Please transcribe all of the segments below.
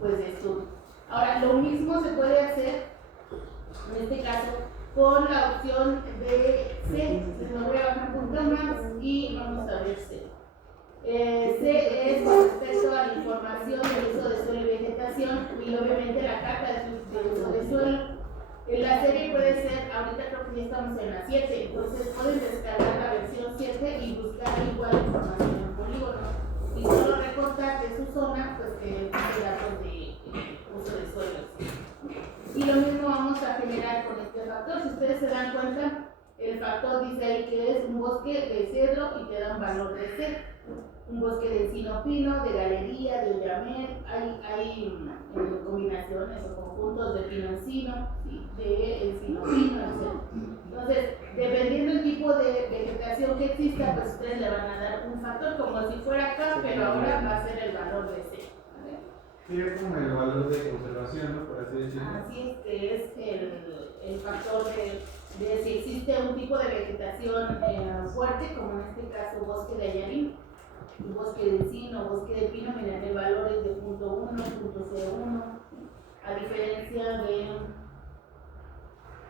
pues, de estudio. Ahora, lo mismo se puede hacer, en este caso, con la opción de C. Entonces me voy a bajar un punto más y vamos a ver C. C es con respecto a la información del uso de suelo y vegetación y obviamente la carta de uso de suelo. En la serie puede ser, ahorita creo que ya estamos en la 7, entonces pueden descargar la versión 7 y buscar igual información en polígono. Y solo recortar de su zona, pues que datos de uso de suelo. Y lo mismo vamos a generar con este factor. Si ustedes se dan cuenta, el factor dice ahí que es un bosque de cedro y te da un valor de C. Un bosque de encino pino, de galería, de oyamel, hay combinaciones o conjuntos de pino encino, ¿sí? De encino pino, etc. Entonces, dependiendo del tipo de vegetación que exista, pues ustedes le van a dar un factor como si fuera acá, pero ahora va a ser el valor de C. Sí, es como el valor de conservación, ¿no? Por así decirlo. Así es, que es el factor de si existe un tipo de vegetación fuerte, como en este caso bosque de ayarín, bosque de encino, bosque de pino, miren, el valor es de 0.1, 0.01, a diferencia de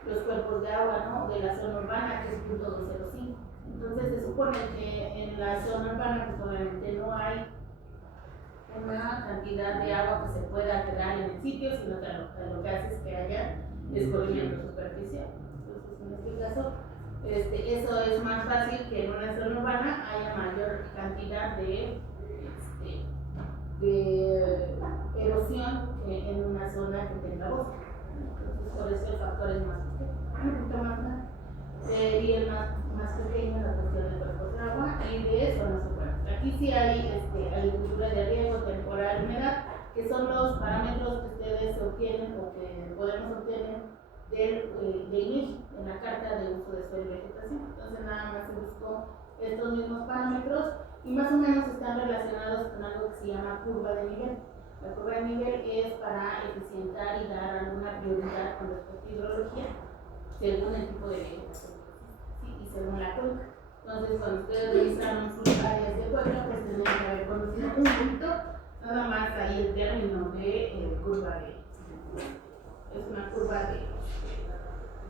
los cuerpos de agua, ¿no? De la zona urbana, que es 0.205. Entonces se supone que en la zona urbana pues obviamente no hay una cantidad de agua que se pueda quedar en el sitio, sino que lo que hace es que haya escurrimiento superficial. Entonces, en este caso, eso es más fácil que en una zona urbana haya mayor cantidad de erosión que en una zona que tenga bosque. Entonces, por eso el factor es más pequeño, un poquito más grande. Y el más pequeño es la cuestión de cuerpos de agua y de zonas urbanas. Aquí sí hay agricultura de riego, temporal, humedad, que son los parámetros que ustedes obtienen o que podemos obtener de INEGI en la carta de uso de suelo y vegetación. Entonces nada más se buscó estos mismos parámetros y más o menos están relacionados con algo que se llama curva de nivel. La curva de nivel es para eficientar y dar alguna prioridad con respecto a hidrología según el tipo de vegetación, ¿sí? Y según la cuenca. Entonces, cuando ustedes revisaron sus áreas de cuenca, pues tendrían que haber conocido un punto, nada más ahí el término de curva es una curva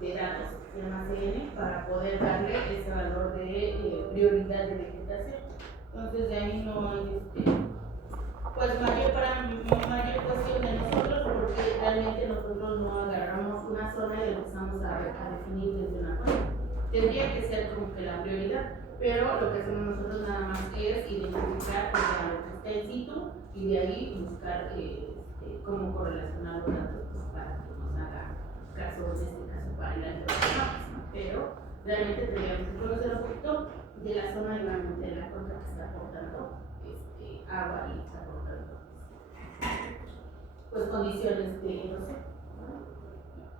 de datos, se llama CN, para poder darle ese valor de prioridad de vegetación. Entonces, de ahí no hay pues mayor cuestión de nosotros, porque realmente nosotros no agarramos una zona y empezamos a definir desde una cuenca. Tendría que ser como que la prioridad, pero lo que hacemos nosotros nada más es identificar lo que está en situ y de ahí buscar cómo correlacionar los datos para que nos haga caso, en este caso para el año máximo. Pero realmente tendríamos que conocer un poquito de la zona y realmente de la cuenca que está aportando agua y está aportando pues condiciones de erosión.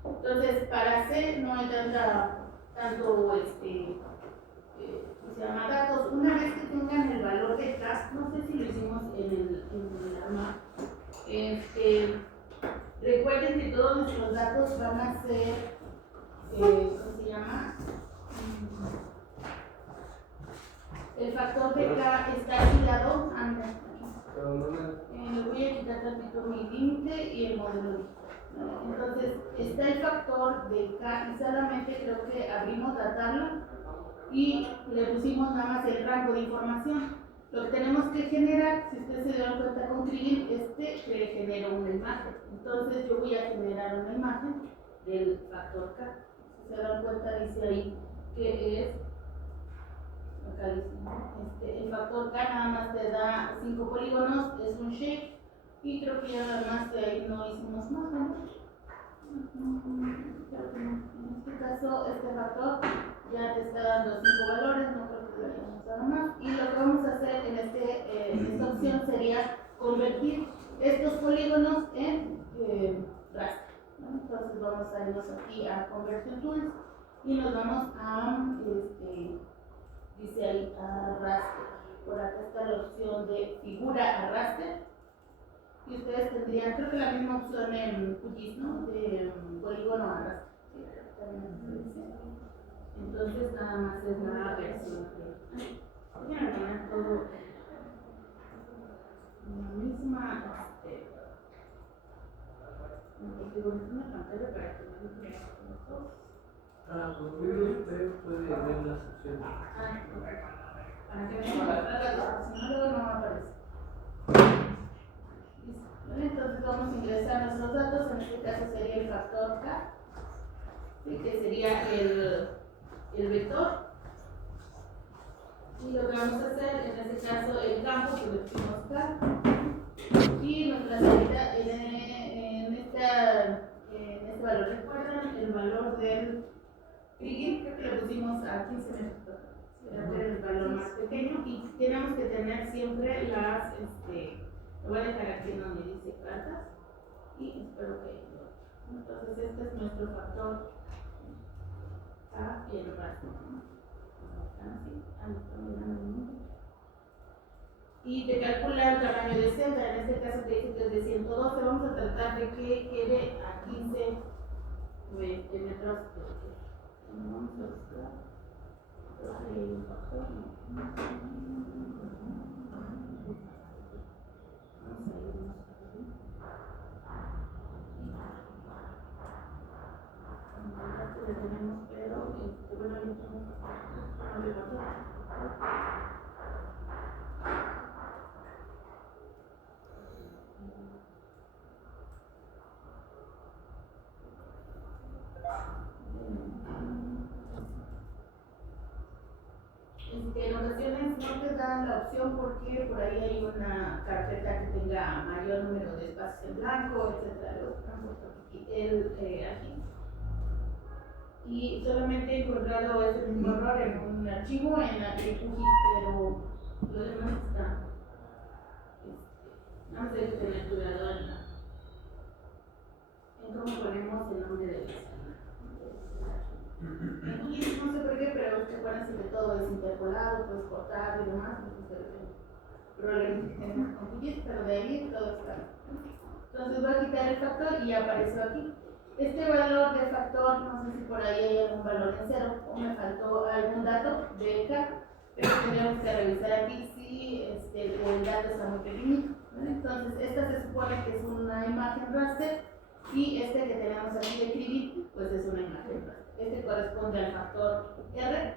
Entonces, para hacer no hay tanto se llama datos. Una vez que tengan el valor de CAS, no sé si lo hicimos en el arma, recuerden que todos nuestros datos van a ser, ¿cómo se llama? El factor de K está aislado. Voy a quitar tantito mi límite y el modelo. Entonces, está el factor de K y solamente creo que abrimos la tabla y le pusimos nada más el rango de información. Lo que tenemos que generar, si ustedes se dieron cuenta con Kriging, que generó una imagen. Entonces, yo voy a generar una imagen del factor K. Si se dan cuenta, dice ahí que es. Acá dice, el factor K nada más te da 5 polígonos, es un shape, y creo que ya nada más de ahí no hicimos más, ¿no? En este caso, este factor ya te está dando 5 valores, no creo que lo hayamos dado más, y lo que vamos a hacer en esta opción sería convertir estos polígonos en raster, ¿no? Entonces vamos a irnos aquí a Conversion Tools y nos vamos a dice ahí a raster. Por acá está la opción de figura a raster. Y ustedes tendrían, creo que la misma opción en QGIS, ¿no? De polígono a raster. Entonces nada más es la versión de todo la misma configuración de pantalla para que no lo vean todos. Pues usted puede ver las opciones. Para que vean las dos, si no luego no aparece. Listo. Vale, entonces vamos a ingresar nuestros datos, en este caso sería el factor K, ¿sí? Que sería el vector. Y lo que vamos a hacer, en este caso el campo, que le pusimos K. Y nuestra salida en este valor, recuerdan el valor del Kriging, que le pusimos a 15 metros, era el valor más pequeño, y tenemos que tener siempre las, lo voy a dejar aquí donde dice cartas, y espero que entonces este es nuestro factor A y el rastro. Y te calcula el tamaño de celda, en este caso te dice que es de 112, vamos a tratar de que quede a 15 metros. Vamos a buscar. Hay un factor, ¿no? Vamos a irnos aquí. Le tenemos, pero bueno, ahí tenemos en ocasiones no te dan la opción porque por ahí hay una carpeta que tenga mayor número de espacios en blanco, etcétera. Los campos aquí. Y solamente he encontrado ese mismo error en un archivo en la que QGIS, pero lo demás está. Vamos a tener cuidado en cómo ponemos el nombre de la zona. En QGIS no sé por qué, pero se acuérdense que todo es interpolado, pues cortado y demás, entonces probablemente tenemos con QGIS, pero de ahí todo está. Entonces voy a quitar el factor y ya apareció aquí. Este valor de factor, no sé si por ahí hay algún valor en cero o me faltó algún dato de K, pero tenemos que revisar aquí si el dato está muy pequeñito. ¿Vale? Entonces, esta se supone que es una imagen raster y este que tenemos aquí de Kriging, pues es una imagen raster. Este corresponde al factor R,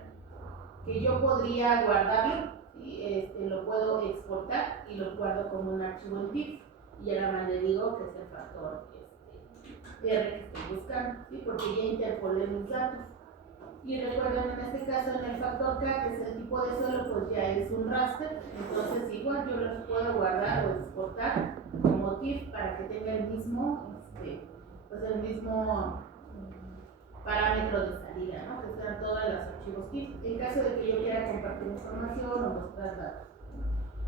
que yo podría guardarlo y lo puedo exportar y lo guardo como un archivo en TIFF y ahora más le digo que es el factor R que estoy buscando, ¿sí? Porque ya interpolé mis datos. Y recuerden, en este caso, en el factor K, que es el tipo de suelo, pues ya es un raster, entonces igual yo los puedo guardar o exportar como TIFF para que tenga el mismo, parámetro de salida, ¿no? Que sean todos los archivos TIFF, en caso de que yo quiera compartir información o mostrar datos.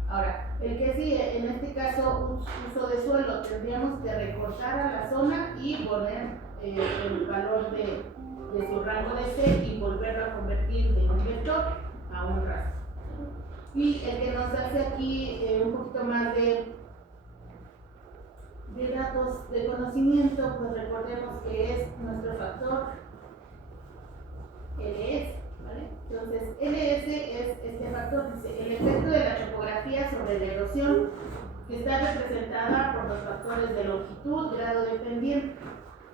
Ahora, el que sigue, en este caso, uso de suelo, tendríamos que recortar a la zona y poner el valor de su rango de C y volverlo a convertir de un vector a un rastro. Y el que nos hace aquí un poquito más de datos de conocimiento, pues recordemos que es nuestro factor LS. ¿Vale? Entonces, LS es este factor, dice, el efecto de la topografía sobre la erosión, que está representada por los factores de longitud, grado de pendiente.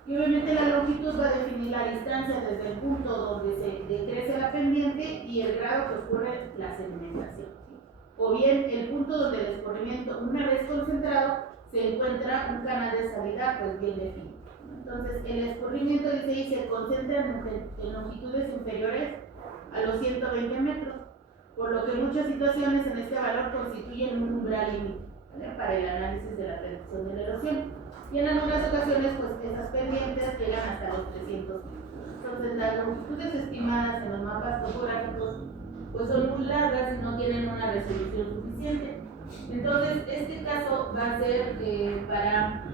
Y obviamente la longitud va a definir la distancia desde el punto donde se decrece la pendiente y el grado que ocurre la sedimentación. ¿Sí? O bien el punto donde el escurrimiento, una vez concentrado, se encuentra un canal de salida pues bien definido. Entonces, el escurrimiento dice y se concentra en longitudes inferiores a los 120 metros, por lo que en muchas situaciones en este valor constituyen un umbral límite, ¿vale? Para el análisis de la predicción de la erosión. Y en algunas ocasiones, pues esas pendientes llegan hasta los 300 metros. Entonces, las longitudes estimadas en los mapas topográficos pues son muy largas y no tienen una resolución suficiente. Entonces, este caso va a ser para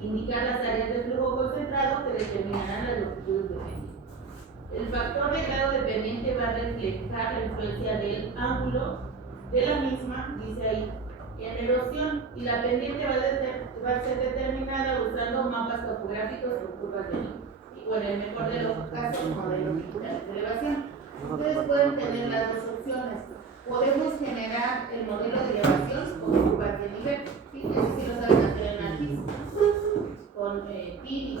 indicar las áreas de flujo concentrado que determinarán las longitudes de pendiente. El factor de grado de pendiente va a reflejar la influencia del ángulo de la misma, dice ahí, en erosión, y la pendiente va a ser determinada usando mapas topográficos o curvas de línea. Y bueno, el mejor de los casos, modelos digitales de elevación. Ustedes pueden tener las dos opciones. Podemos generar el modelo de elevación con curvas de nivel. ¿Sí? Eso sí lo saben hacer en ArcGIS, con PIN y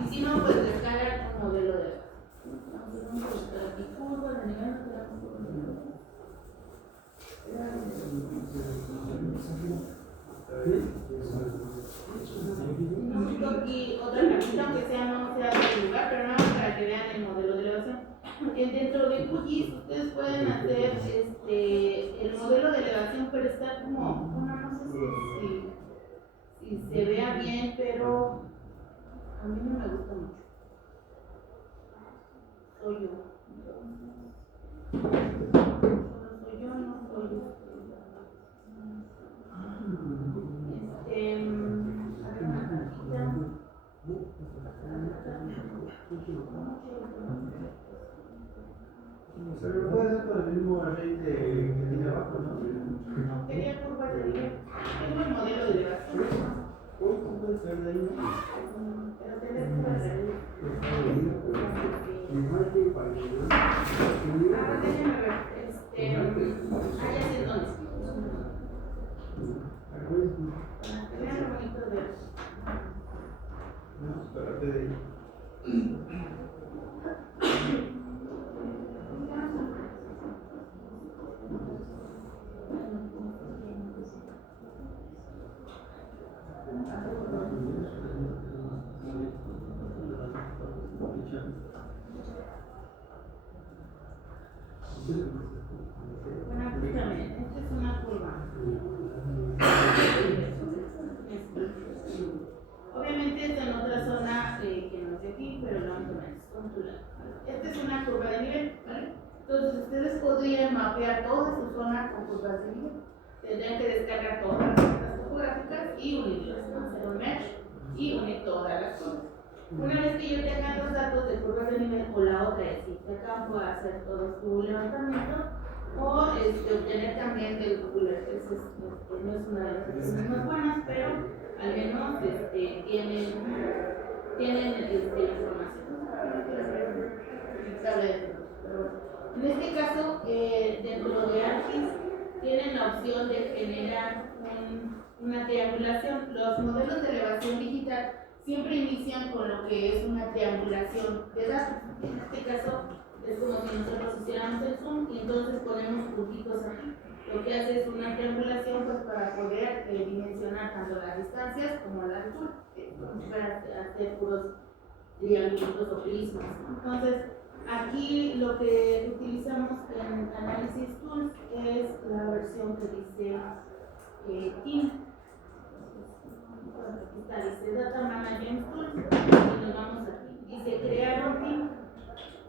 Y si no, pues descargan un modelo de elevación. Vamos a buscar aquí curva de nivel. No busco aquí otra carpeta, aunque sea no sea del lugar, pero no para que vean el modelo de elevación. Dentro de QGIS ustedes pueden hacer el modelo de elevación, pero está como, bueno, no sé si se vea bien, pero a mí no me gusta mucho. Soy yo. Solo soy yo, no soy yo. Pero lo puede hacer con el mismo array que tiene abajo, ¿no? No, quería curvas de nivel. Tengo el modelo de elevación. Puede ser de ahí, ¿no? Pero tenés curvas de nivel. Déjenme ver. Ya sé dónde. Para que vean lo bonito de eso. No, espérate de ahí. Bueno, escúchame, esta es una curva. Obviamente está en otra zona que no es de aquí, pero lo vamos a ver, es controlar. Esta es una curva de nivel, ¿vale? Entonces ustedes podrían mapear toda su zona con curvas de nivel. Tendrían que descargar todas las cartas topográficas y unirlas, ¿no? Hacer un mesh y unir todas las cosas. Una vez que yo tenga los datos de curvas de nivel, o la otra es irte a campo a hacer todo su levantamiento, o obtener también del Google, que no es una de las opciones más buenas, pero al menos tienen información. En este caso, dentro de ArcGIS, tienen la opción de generar una triangulación. Los modelos de elevación digital siempre inician con lo que es una triangulación de datos. En este caso, es como si nosotros hiciéramos el zoom y entonces ponemos puntitos aquí. Lo que hace es una triangulación pues, para poder dimensionar tanto las distancias como la altura, para hacer puros triángulos o prismas. Entonces, aquí lo que utilizamos en Analysis Tools es la versión que dice TIM. Aquí está, dice Data Management Tools y nos vamos aquí. Dice crear un TIM.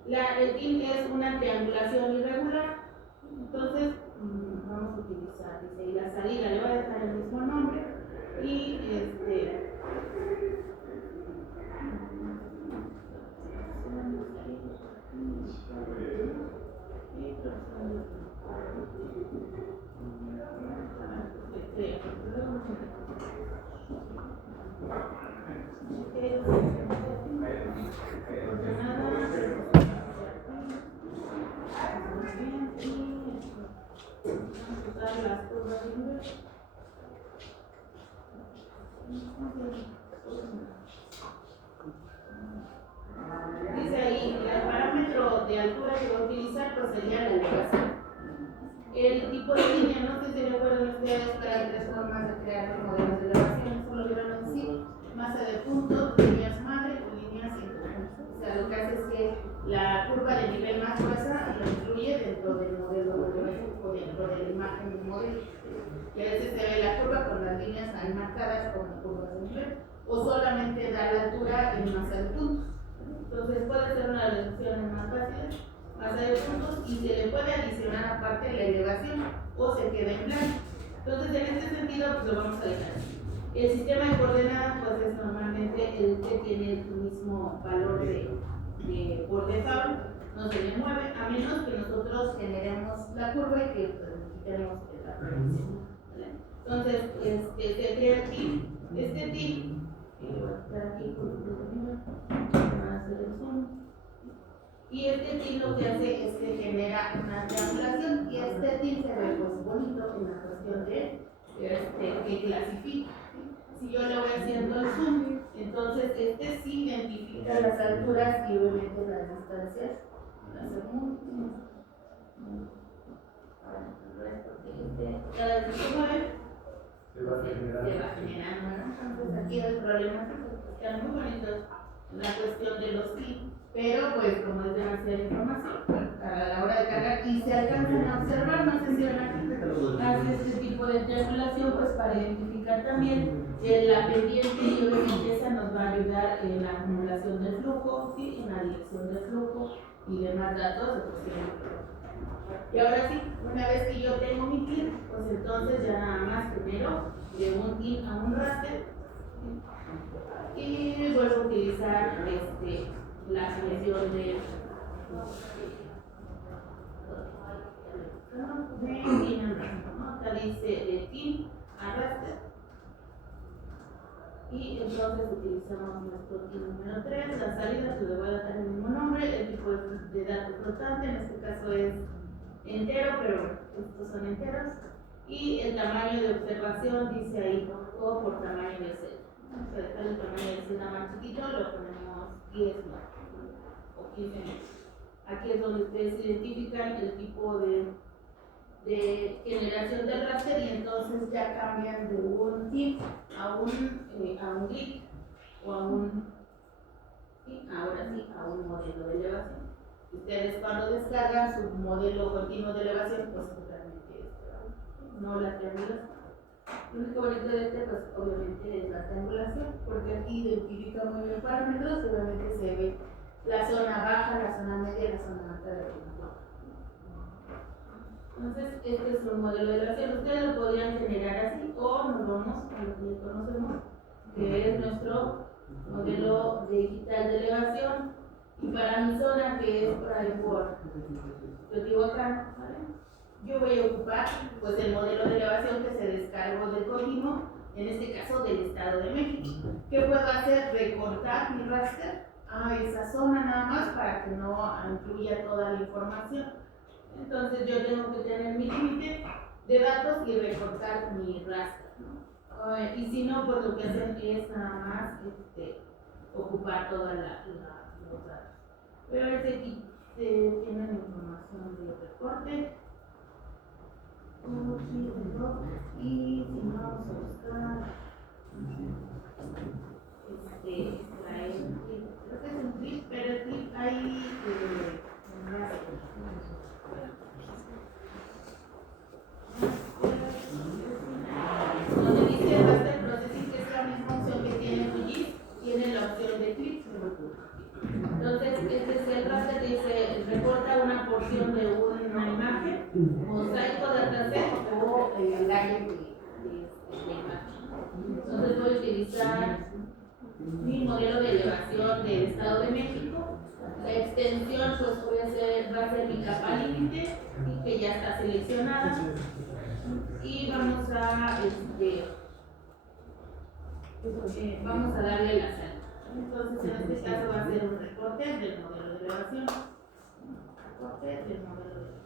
El TIM es una triangulación irregular. Entonces, vamos a utilizar, dice, y la salida le va a dejar el mismo nombre y las curvas de nivel. Dice ahí, el parámetro de altura que va a utilizar pues sería la elevación. El tipo de línea, no sé si recuerdan ustedes que hay tres formas de crear modelos de elevación, eso lo vieron en sí, masa de puntos, líneas madre o líneas interpuntos. O sea, lo que hace es que la curva de nivel más gruesa lo incluye dentro del modelo de elevación o dentro de la imagen del modelo. Y a veces se ve la curva con las líneas ahí marcadas como curvas de nivel, o solamente da la altura en masa de puntos. Entonces puede ser una de las opciones más fáciles, masa de puntos, y se le puede adicionar aparte la elevación o se queda en blanco. Entonces en este sentido pues lo vamos a dejar. El sistema de coordenadas pues es normalmente el que tiene el mismo valor de por default, no se le mueve a menos que nosotros generemos la curva y que pues, quitemos la proyección. Entonces se crea el TIM. Este TIM y este TIM lo que hace es que genera una triangulación y este TIM se ve pues bonito en la cuestión de que clasifica. Si yo le voy haciendo el zoom, entonces este sí identifica las alturas y obviamente las distancias. Cada vez que se mueve, Se va generando, ¿no? Entonces aquí el problema es que están muy bonitos la cuestión de los clics, pero pues como es demasiada información, pues, a la hora de cargar y se alcanzan a observar, no sé si hace este tipo de triangulación pues para identificar también la pendiente y obviamente esa nos va a ayudar en la acumulación del flujo, ¿sí? En la dirección del flujo y demás datos de posición. Y ahora sí, una vez que yo tengo mi clip, pues entonces ya nada más genero de un in a un raster y vuelvo a utilizar la selección de tin a raster, ¿no? Acá dice de tin a raster y entonces utilizamos nuestro tin número 3, la salida que le voy a dar el mismo nombre, el tipo de datos flotante, en este caso es entero, pero bueno, estos son enteros, y el tamaño de observación dice ahí, o por tamaño de celda. Vamos a dejar el tamaño de celda más chiquito, lo ponemos 10 o 15 metros. Aquí es donde ustedes identifican el tipo de generación del raster y entonces ya cambian de un tip a un grid o ahora sí, a un modelo de elevación. Ustedes cuando descargan su modelo continuo de elevación, pues realmente no la triangulación. Lo único bonito de pues obviamente es la triangulación, porque aquí identifica muy bien parámetros y obviamente se ve la zona baja, la zona media y la zona alta de la zona. Entonces, este es un modelo de elevación. Ustedes lo podrían generar así o nos vamos a lo que ya conocemos, que es nuestro modelo digital de elevación. Y para mi zona, que es por ahí por Teotihuacán, ¿vale? Yo voy a ocupar pues el modelo de elevación que se descargó del Código, en este caso del Estado de México. ¿Qué puedo hacer? Recortar mi raster a esa zona nada más para que no incluya toda la información. Entonces yo tengo que tener mi límite de datos y recortar mi raster, ¿no? Y si no, pues lo que hacen es nada más ocupar toda los datos. Pero aquí tienen información de recorte. Y si no, vamos a buscar extraer un clip. Creo que es un clip, pero el clip hay un raster. Donde dice raster processing, que es la misma opción que tiene QGIS, tiene la opción de clip. Entonces, este es el raster, dice, reporta una porción de una imagen, mosaico, dataset o layer de imagen. Entonces voy a utilizar mi modelo de elevación del Estado de México. La extensión, pues va a ser mi capa límite, que ya está seleccionada. Y vamos a darle la salida. Entonces, en este caso va a ser un recorte del modelo de elevación. Recorte del modelo de elevación.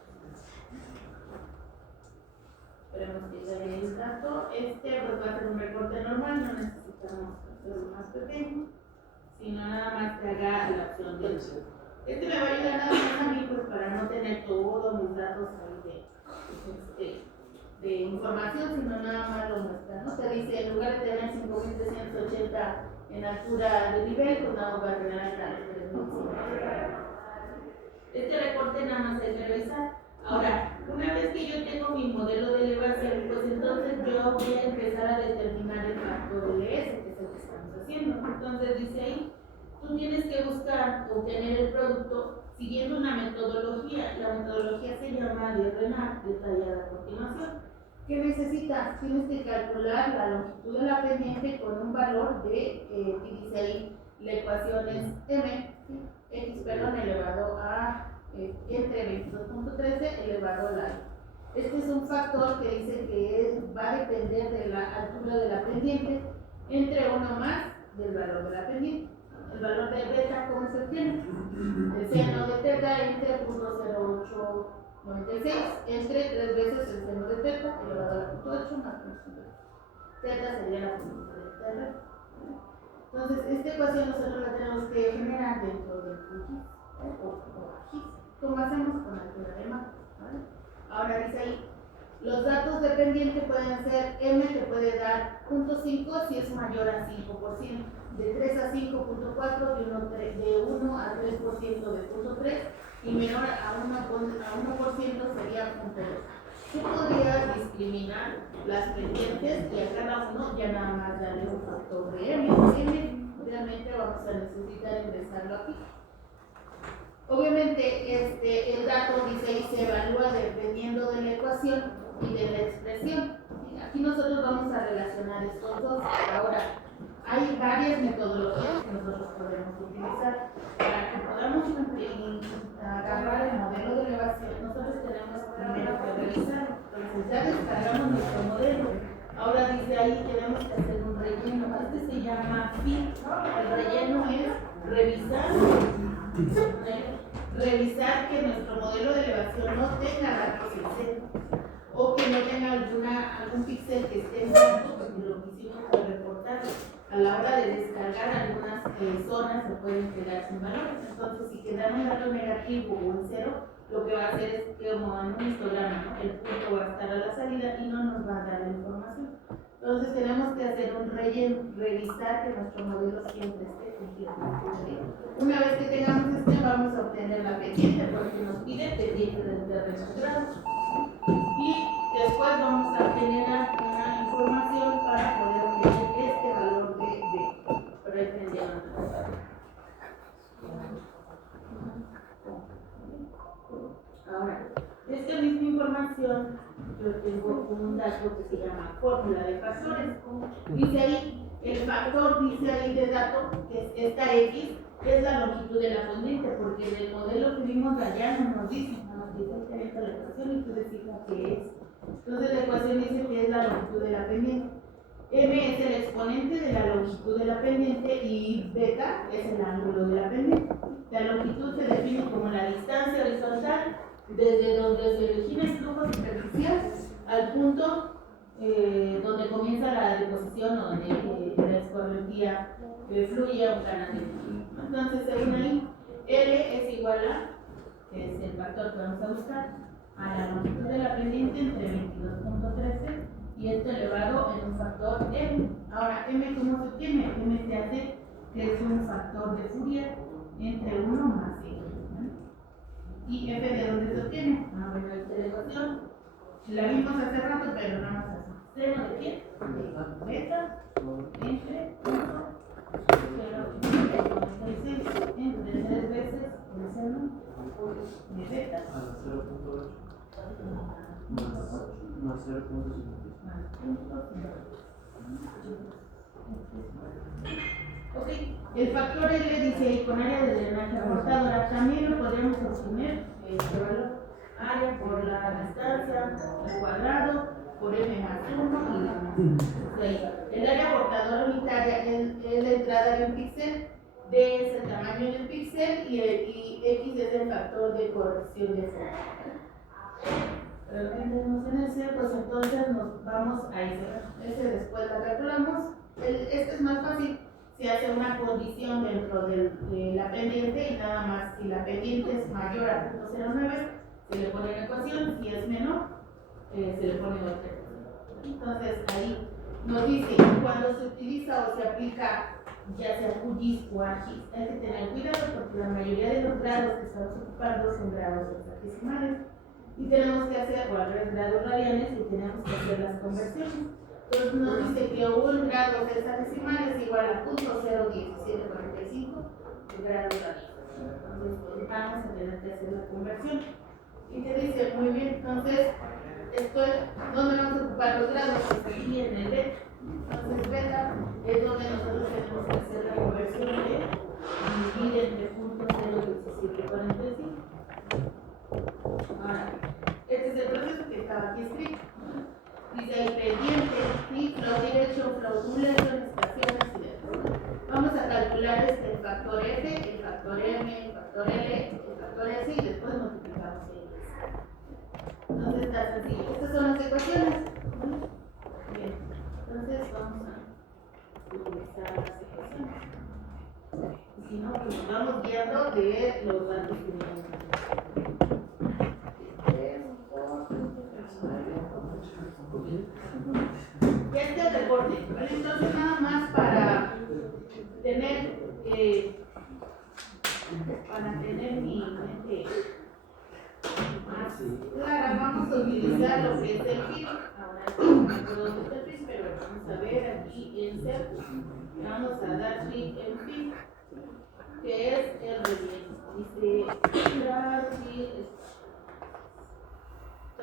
Esperemos que ya el dato. Pues va a ser un recorte normal, no necesitamos hacerlo más pequeño, sino nada más que haga la opción del zoom. Me va a ayudar nada más a mí pues, para no tener todos mis datos ahí de información, sino nada más lo muestra, ¿no? Te dice, en lugar de tener 5.380 en altura de nivel, pues nada más va a tener hasta 3.500. Este recorte nada más hay que revisar. Ahora, una vez que yo tengo mi modelo de elevación, pues entonces yo voy a empezar a determinar el factor LS, que es el que estamos haciendo. Entonces dice ahí, tú tienes que buscar obtener el producto siguiendo una metodología. La metodología se llama de RENAR, detallada a continuación. ¿Qué necesitas? Tienes que calcular la longitud de la pendiente con un valor de, dice ahí, la ecuación es m, x, elevado a entre 22.13 elevado a la y. Este es un factor que dice que va a depender de la altura de la pendiente entre uno más del valor de la pendiente. El valor de beta, ¿cómo se obtiene? El seno de teta entre 0.08 96 entre 3 veces el seno de teta elevado a la punto 8 más 1/2. Teta sería la pendiente del terreno. Entonces, esta ecuación nosotros la tenemos que generar dentro del QGIS o GIS, como hacemos con la altura de mapa, ¿vale? Ahora dice ahí, los datos de pendiente pueden ser M, que puede dar 0.5 si es mayor a 5%, de 3 a 5.4, de 1 a 3% de 0.3 y menor a 1% sería 0.2. Tú podrías discriminar las pendientes y a cada uno ya nada más darle un factor de M. Obviamente vamos a necesitar ingresarlo aquí. Obviamente el dato dice ahí se evalúa dependiendo de la ecuación y de la expresión. Aquí nosotros vamos a relacionar estos dos. Ahora, hay varias metodologías que nosotros podemos utilizar para que podamos agarrar el modelo de elevación. Nosotros tenemos primero que revisar. Entonces ya descargamos nuestro modelo. Ahora dice ahí tenemos que hacer un relleno. Este se llama FIT. El relleno es revisar que nuestro modelo de elevación no tenga datos exentos o que no tenga algún píxel que esté en blanco, porque lo que hicimos fue reportar. A la hora de descargar algunas zonas se pueden quedar sin valores. Entonces, si queda un dato negativo o en cero, lo que va a hacer es que, como en un histograma, ¿no? El punto va a estar a la salida y no nos va a dar la información. Entonces, tenemos que hacer un relleno, revisar que nuestro modelo siempre esté cumpliendo. Una vez que tengamos vamos a obtener la pendiente, porque nos pide pendiente del terreno grados. Y después vamos a generar una información para poder obtener este valor de B. Pero ahí tendríamos que pasar. Ahora, esta misma información, yo tengo un dato que se llama fórmula de factores. Dice ahí, el factor dice ahí de dato, que es esta X, es la longitud de la pendiente, porque en el modelo que vimos allá no nos dice que esta es la ecuación y tú decís que es. Entonces la ecuación dice que es la longitud de la pendiente. M es el exponente de la longitud de la pendiente y beta es el ángulo de la pendiente. La longitud se define como la distancia horizontal desde donde se origina el flujo superficial al punto donde comienza la deposición o donde la escorrentía fluye a un canal de flujo. Entonces, según ahí, L es igual a, que es el factor que vamos a buscar, a la longitud de la pendiente entre 22.13 y esto elevado en un factor M. Ahora, M, ¿cómo se obtiene? M se hace que es un factor de Fourier entre 1 más X. ¿Y F de dónde se obtiene? Bueno, esta es la ecuación. La vimos hace rato, pero nada más así. ¿Seno de qué? De beta entre 0.96 entre 3 veces el seno de beta A la 0.8 más 0.5. Ok, el factor L dice ahí con área de drenaje aportadora. También lo podríamos obtener este valor, área por la distancia al cuadrado por M más 1 y más. El área aportadora unitaria es la entrada de un píxel, D es el tamaño del píxel y X es el factor de corrección de foco. Pero que tenemos en ese, pues entonces nos vamos a ese después la calculamos. Este es más fácil, se hace una condición dentro de la pendiente y nada más, si la pendiente es mayor a 0.09 se le pone la ecuación, si es menor se le pone otra ecuación. Entonces ahí nos dice, cuando se utiliza o se aplica ya sea QGIS o AGIS, hay que tener cuidado porque la mayoría de los grados que estamos ocupando son grados hexadesimales y tenemos que hacer, o al revés, grados radianes y tenemos que hacer las conversiones. Entonces nos dice que un grado hexadecimal es igual a 0.01745 grados radianes. Entonces pues, vamos a tener que hacer la conversión. Y te dice, muy bien, entonces, esto es donde vamos a ocupar los grados, pues aquí en el beta. Entonces beta es donde nosotros tenemos que hacer la conversión de dividir entre 0.01745. Ahora, este es el proceso que estaba aquí escrito. Dice ahí pendiente, y flow direction, flow duration, estaciones y demás. Vamos a calcular el factor F, el factor M, el factor L, el factor S y después multiplicamos ellos. así, estas son las ecuaciones. Bien, entonces vamos a utilizar las ecuaciones. Si no, pues nos vamos guiando de los datos que tenemos. Ya está el reporte, ¿vale? Entonces nada más para tener mi mente más clara, vamos a utilizar lo que es el FIP. Ahora sí, no me acuerdo de este FIP, pero vamos a ver aquí en CEP. Vamos a dar clic en FIP, que es el relleno. Dice entrar FIP.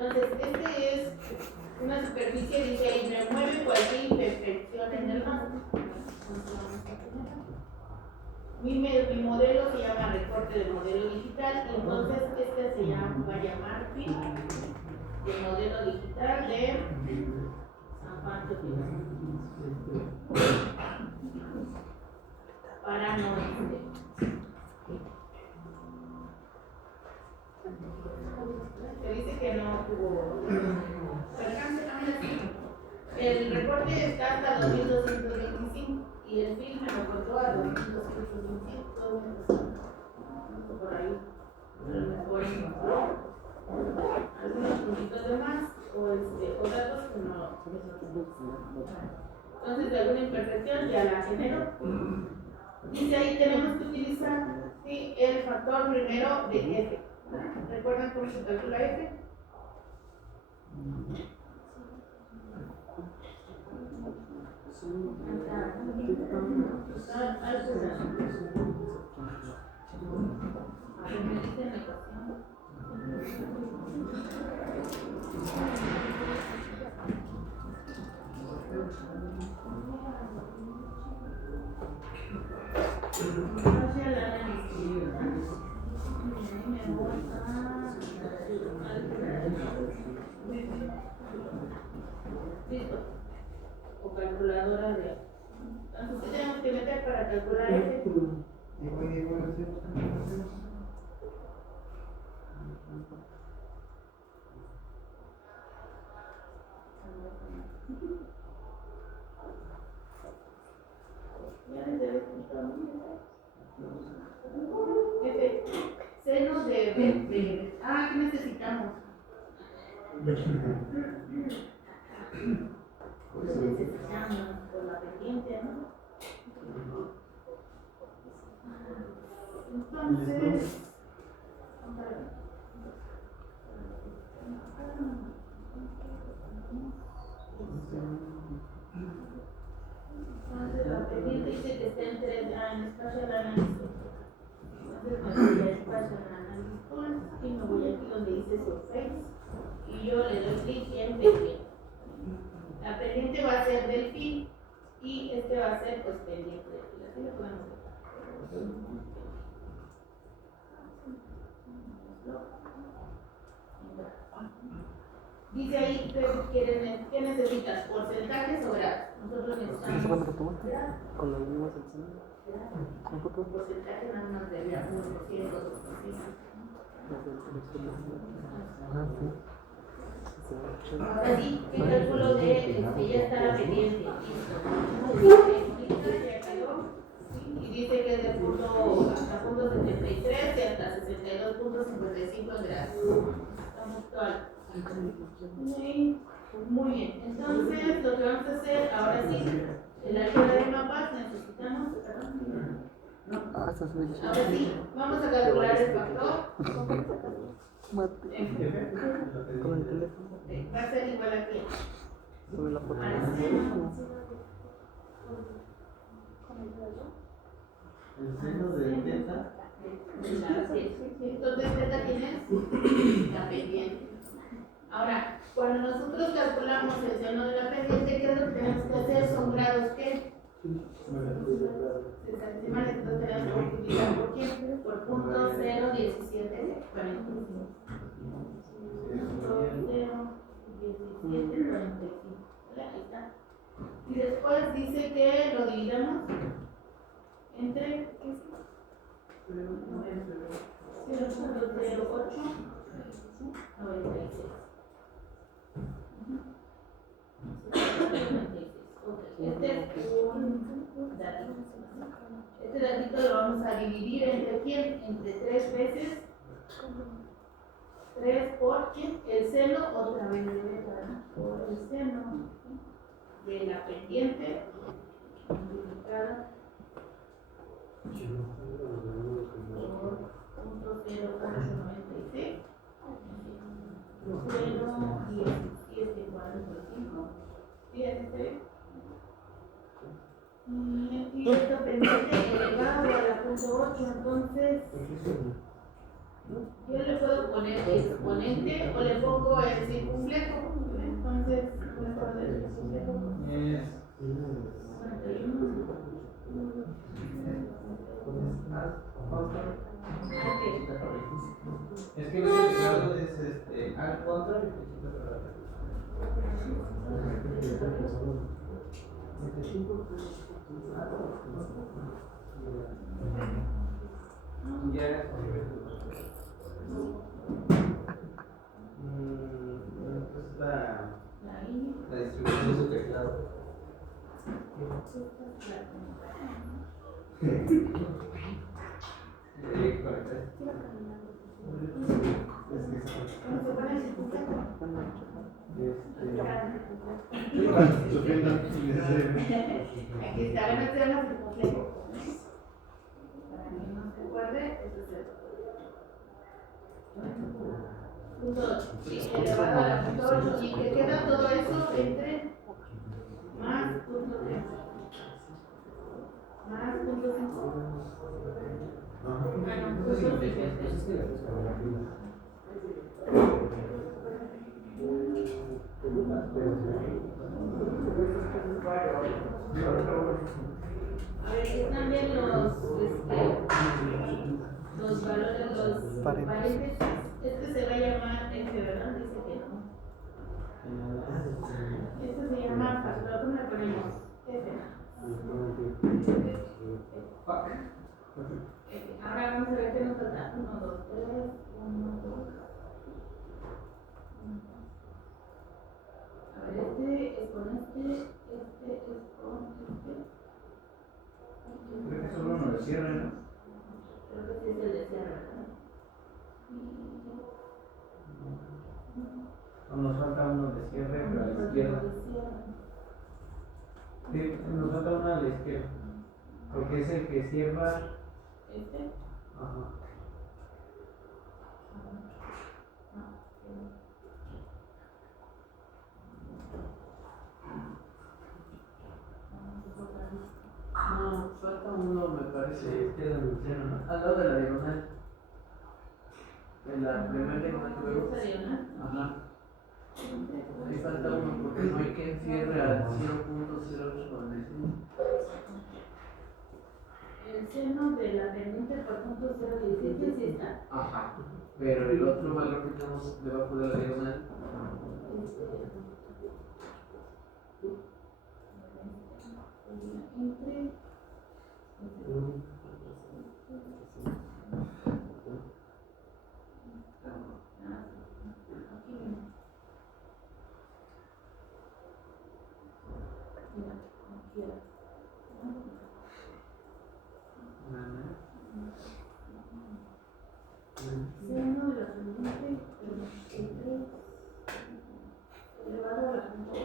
Entonces, este es una superficie, dice ahí, remueve cualquier imperfección en el mapa. Mi modelo se llama recorte de modelo digital, y entonces este va a llamar FIP, el modelo digital de San Juan de Dios. Para no se dice que no tuvo alcance. El reporte está hasta 2225 y el film me lo contó a 2225, todo por ahí. A lo mejor algunos puntitos de más o datos que no. Entonces, de alguna imperfección ya la genero. Dice ahí tenemos que utilizar el factor primero de F. ¿Recuerdan cómo se calcula F? Listo. O calculadora de. Entonces, ¿qué tenemos que meter para calcular este? Ya les debe estar seno de B. ¿Qué necesitamos? Pues necesitamos por la pendiente, ¿no? Entonces, la pendiente dice que está entre en espacio de análisis. Entonces me voy a espacio de análisis tools y me voy aquí donde dice surface y yo le doy clic en pendiente. La pendiente va a ser del fin y este va a ser pues pendiente del fin. Así lo podemos ver. Dice ahí ¿qué necesitas? ¿Porcentajes o grados? Nosotros necesitamos con las mismas secciones. porcentaje nada más de 1%, 2%. Ahora sí, ¿qué cálculo de ya está la pendiente? Y dice que es de punto hasta punto 73 y hasta 62.55 grados. Estamos todos. Muy bien. Entonces, lo que vamos a hacer ahora sí, en la ayuda de mapas necesitamos. Ahora sí, vamos a calcular el factor. Con el teléfono. Va a ser igual aquí. Sobre la foto. El seno de teta. Entonces, ¿teta quién es? La pendiente. Ahora, cuando nosotros calculamos el seno de la pendiente, ¿qué es lo que tenemos que hacer? Son grados ¿qué? Decimales, entonces tenemos que multiplicar por quién? Por punto 0,1745. Ahí está. Y después dice que lo dividamos entre 0.0896. esto lo vamos a dividir entre quién, entre 3 veces 3 por quién, el seno, otra vez por el seno de la pendiente multiplicada por .0896 0.1745 7 y esto pendiente elevado a la punto 8, entonces yo le puedo poner exponente o le pongo el circunflejo, entonces mejor del circunflejo 41. Es que lo que claro es al contra y ya la distribución de su teclado. Aquí está, van a hacer los circunflejos. Para que no se acuerde, eso es el punto 8. Sí, elevado a la punto 8. Y que queda todo eso entre más punto 3. Más punto 5. Bueno, punto 7. A ver, aquí están bien los valores, los paréntesis. Este se va a llamar ¿verdad? Dice que no. Este se llama factor, ¿cómo le ponemos? F. Ahora vamos a ver qué nos falta. 1, 2, 3, 1, 2. A ver, este es con este es con este. Creo que solo uno de cierre, ¿no? Creo que sí es el de cierre, ¿verdad? Nos falta uno de cierre, pero a la izquierda. Sí, nos falta uno a la izquierda. Porque es el que cierra. ¿Este? Ajá. No, falta uno, me parece, izquierda del cierre, ¿no? Al lado de la diagonal. En la primera diagonal que veo. Ajá. Ahí falta uno porque no hay que cierre al 0.0895. El seno de la pendiente por punto 017 sí está. Ajá. Pero el otro valor que tenemos debajo de la diagonal. Entre seno de la pendiente elevado a la punto 8.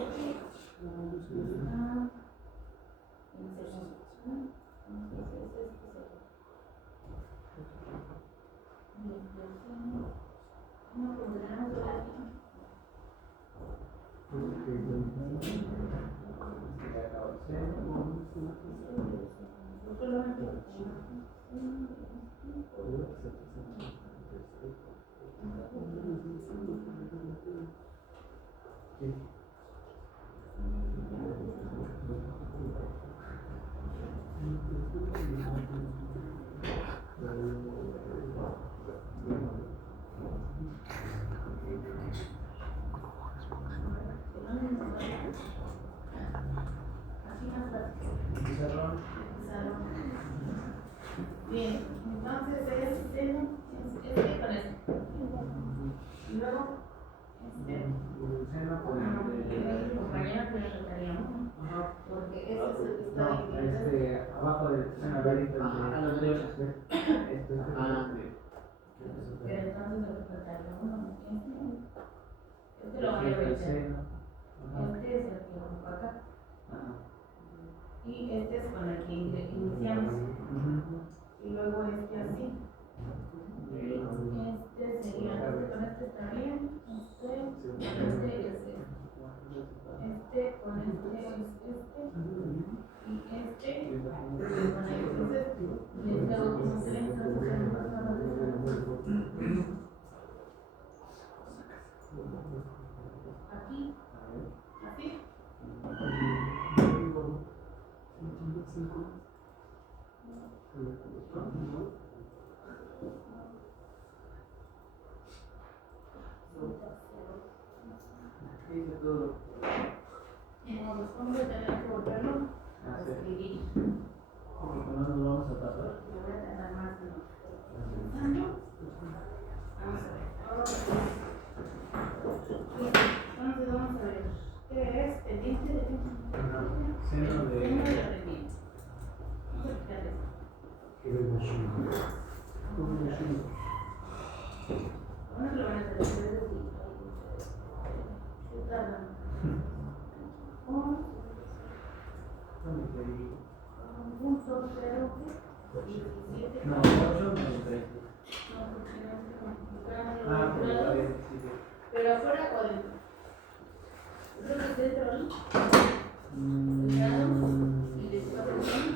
Este lo voy a ver. Este es el que vamos para acá. Y este es con el que iniciamos. Y luego este así. Y este sería, con este está bien. Este es este. Este con este es este. Y este con este. Este último tres. Aquí. Así. No, los vamos a tener que volverlo a escribir. Porque no nos vamos a tapar. Me voy a tardar más de lo que estoy pensando. Vamos a ver. Entonces vamos a ver. ¿Qué es? Pendiente de qué? Seno de. Seno de la pendiente. Vamos a quitar esto. Bueno, lo van a hacer ustedes y tardan. Punto 0, 17. No, 8 no es 3. Pero afuera o adentro. Creo que es dentro, ¿no? Y les va a poner.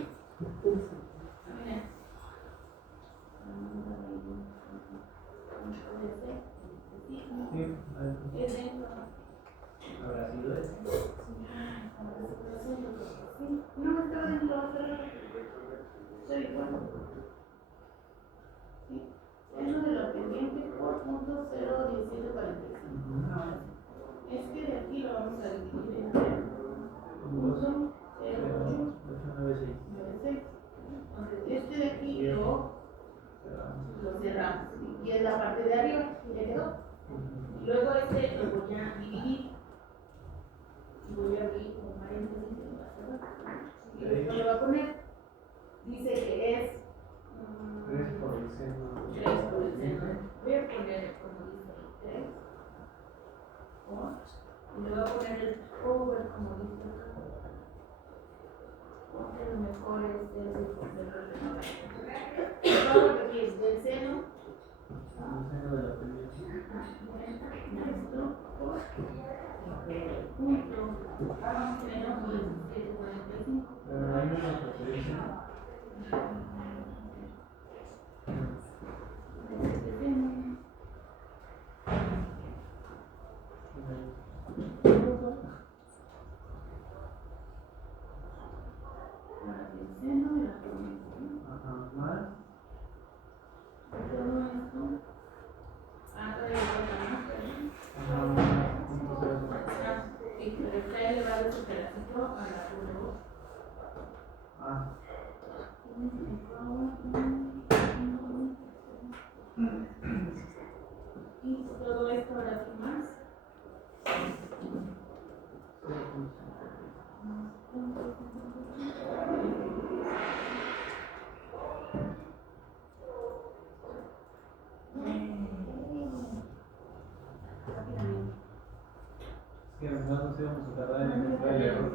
Mira. Es dentro. Habrá sido eso. No, estaba dentro, estoy igual. Sí. Seno de la pendiente por punto 0,1745. Ahora sí. Este de aquí lo vamos a dividir entre punto 0,896. Entonces, este de aquí lo cerramos. Y es la parte de arriba, ¿ya quedó? Y luego este lo voy a dividir. Y voy a abrir un paréntesis. Y después le voy a poner, dice que es 3 por el seno. 3 por el seno. Voy a poner, como dice, 3 por, y le voy a poner el over, como dice acá. Porque lo mejor es el por seno de la pendiente. Vamos a repetir, del seno. El seno de la pendiente. Esto por punto 0,1745. Pero hay una referencia. Ajá, más. Todo esto. Y pero está elevado su pedacito a la curva. Y todo esto ahora sí más. Que además nos íbamos a tardar en encontrar el error.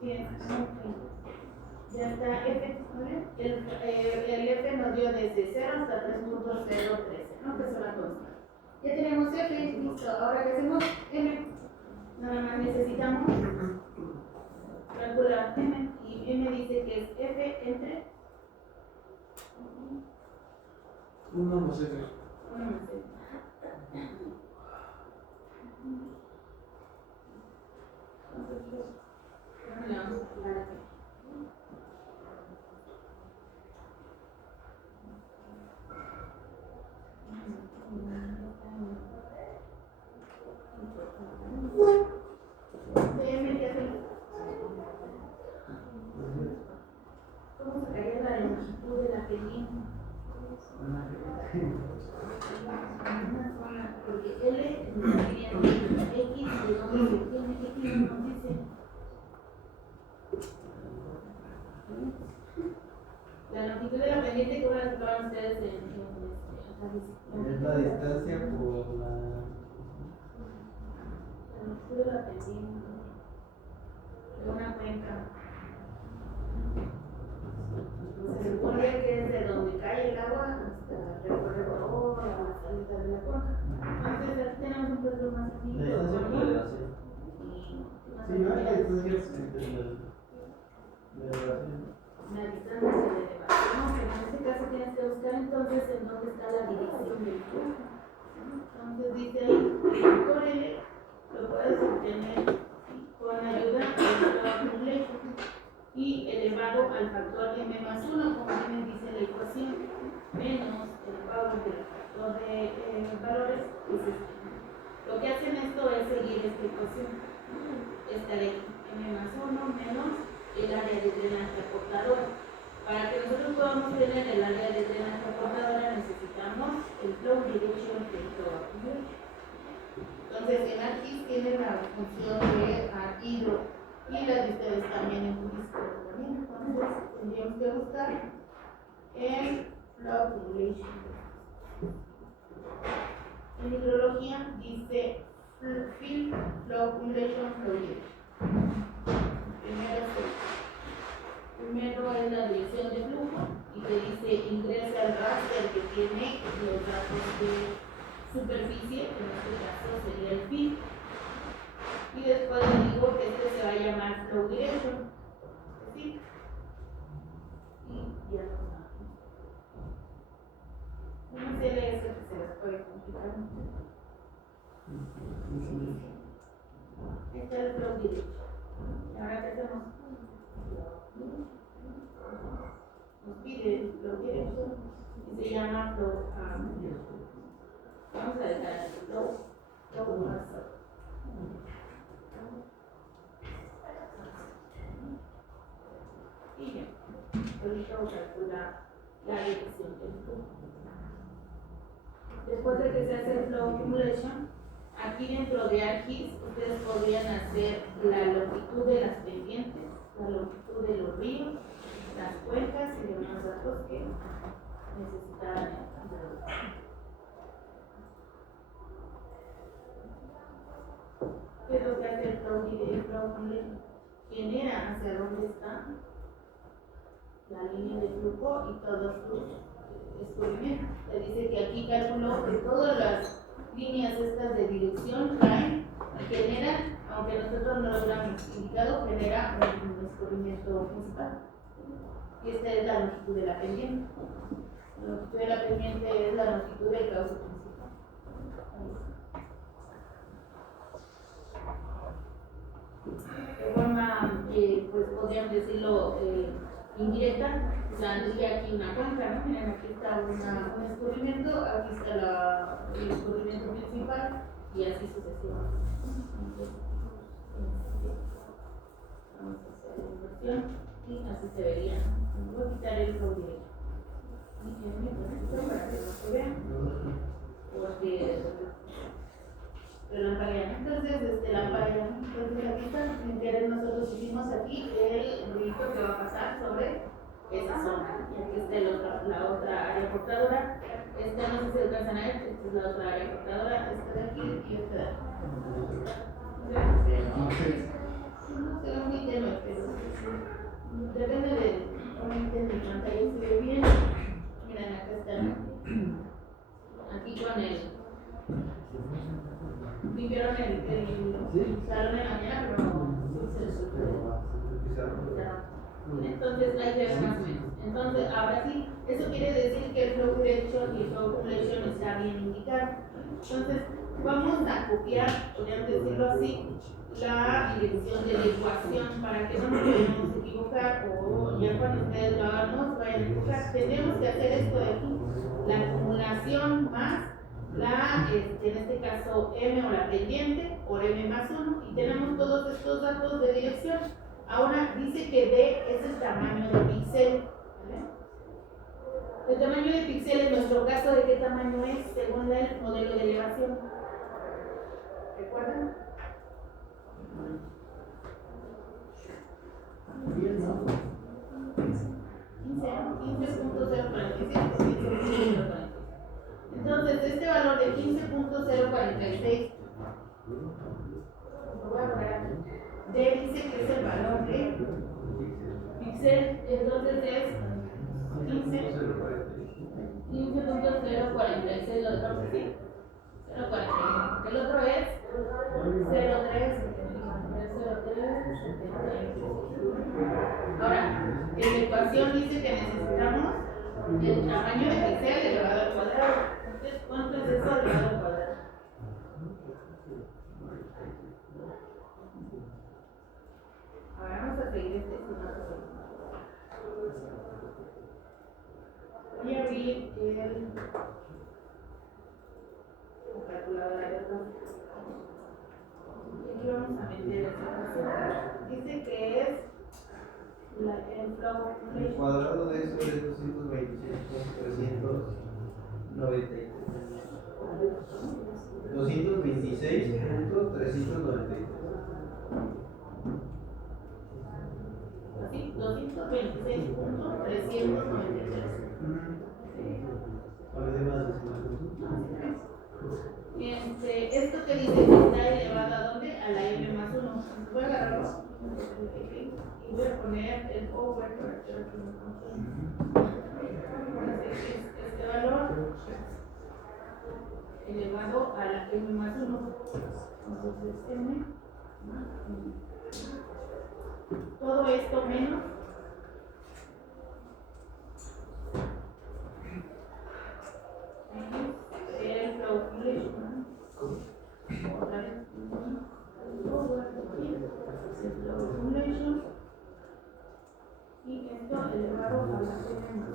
Bien, ya está F, ¿vale? El F nos dio desde 0 hasta 3.013, ¿no? Que es una constante. Ya tenemos F, listo. Ahora que hacemos M, nada más necesitamos calcular M. Y M dice que es F entre 1 más F. 1 más F. Entonces, ¿cómo le vamos a calcular aquí? ¿Cómo sacaría la longitud de la pendiente? Porque L nos diría X, ¿de dónde se tiene? X nos dice La longitud de la pendiente, ¿cómo la explicaban ustedes en Es la distancia por la. la longitud de la pendiente de una cuenca? Se supone que es de donde cae el agua hasta recorrer toda la salida de la cuenca. Entonces aquí tenemos un pueblo más La antiguo. distancia por la elevación. Sí, no hay la distancia entre la elevación. La distancia de elevación, que en este caso tienes que buscar entonces en dónde está la dirección del flujo. Entonces dice ahí, el factor L lo puedes obtener con ayuda del flow accumulation y elevado al factor m más 1, como bien dice la ecuación, menos el power del factor de valores, pues lo que hacen esto es seguir esta ecuación. Esta de m más 1 menos el área de drenaje aportadora. Para que nosotros podamos tener el área de drenaje aportadora necesitamos el flow direction del flow accumulation. Entonces el ARCIS tiene la función de hidro y las de ustedes también en física también. Entonces tendríamos que buscar el flow accumulation. En hidrología dice field flow accumulation flow direction. Primero es la dirección de flujo y te dice ingresa al raster que tiene los datos de superficie, en este caso sería el field. Y después le digo que este se va a llamar flow direction. ¿Sí? Y ya lo sabemos. No se lee eso que se les puede complicar mucho. Este es el flow direction. ¿Y ahora qué hacemos? Nos pide el flow direction y se llama flow arm. Vamos a dejar el flow master. Y ya, ahorita vamos a calcular la dirección del flujo. Después de que se hace el flow accumulation, aquí dentro de ARCIS ustedes podrían hacer la longitud de las pendientes, la longitud de los ríos, las cuencas y demás datos que necesitaban. ¿Qué es lo que hace el flow accumulation? Genera hacia dónde está la línea de flujo y todos sus escurrimientos. Te dice que aquí calculó que todas las líneas estas de dirección caen y generan, aunque nosotros no lo hubiéramos indicado, genera un escurrimiento principal. Y esta es la longitud de la pendiente. La longitud de la pendiente es la longitud del cauce principal. De forma, pues podríamos decirlo indirecta, o sea, diría aquí una cuenca, ¿no? Miren, aquí está un escurrimiento, aquí está el escurrimiento principal y así sucesivamente. Entonces, vamos a hacer la inversión y así se vería. Voy a quitar el flow directo. Para que no se vean. Porque lamparean. Entonces, lamparean. Entonces, aquí está. Sin querer, nosotros hicimos aquí el rito que va a pasar sobre esa zona. Y aquí está la otra área portadora. Esta no sé si alcanzan a ver. Esta es la otra área portadora. Esta de aquí y esta de aquí. Se ve muy tenue, pero depende de cómo intenten mi pantalla. Se ve bien. Miren, acá está. Aquí con el. Limpiaron el salón en la mañana, pero se les entonces ahí se ve más o menos. Entonces, ahora sí, eso quiere decir que el flow direction y el flow accumulation está bien indicado. Entonces, vamos a copiar, podríamos decirlo así, la dirección de la ecuación para que no nos vayamos a equivocar o ya cuando ustedes lo hagan no se vayan a equivocar. Tendríamos que hacer esto de aquí, la acumulación más en este caso M o la pendiente por M más 1 y tenemos todos estos datos de dirección. Ahora dice que D es el tamaño de píxel. ¿Vale? El tamaño de píxel en nuestro caso, ¿de qué tamaño es según el modelo de elevación? ¿Recuerdan? Dice, entonces es 15.046, lo dejamos así. 0.41. El otro es 0.3. Ahora, en la ecuación dice que necesitamos el tamaño de píxel elevado al cuadrado. Entonces, ¿cuánto es eso elevado al cuadrado? Ahora vamos a seguir este estimado. Voy a abrir la calculadora de datos. Aquí vamos a meter esta ecuación. Dice que es el flow El cuadrado de eso es 226.393. 226.393. así, 226.393. Esto que dice que está elevado a dónde? A la m más 1. Voy a agarrarlo y voy a poner el over este valor elevado a la m más 1. Entonces m más 1. Todo esto menos el flow calculation. Otra vez. El flow calculation. Y esto elevado a la m más 1.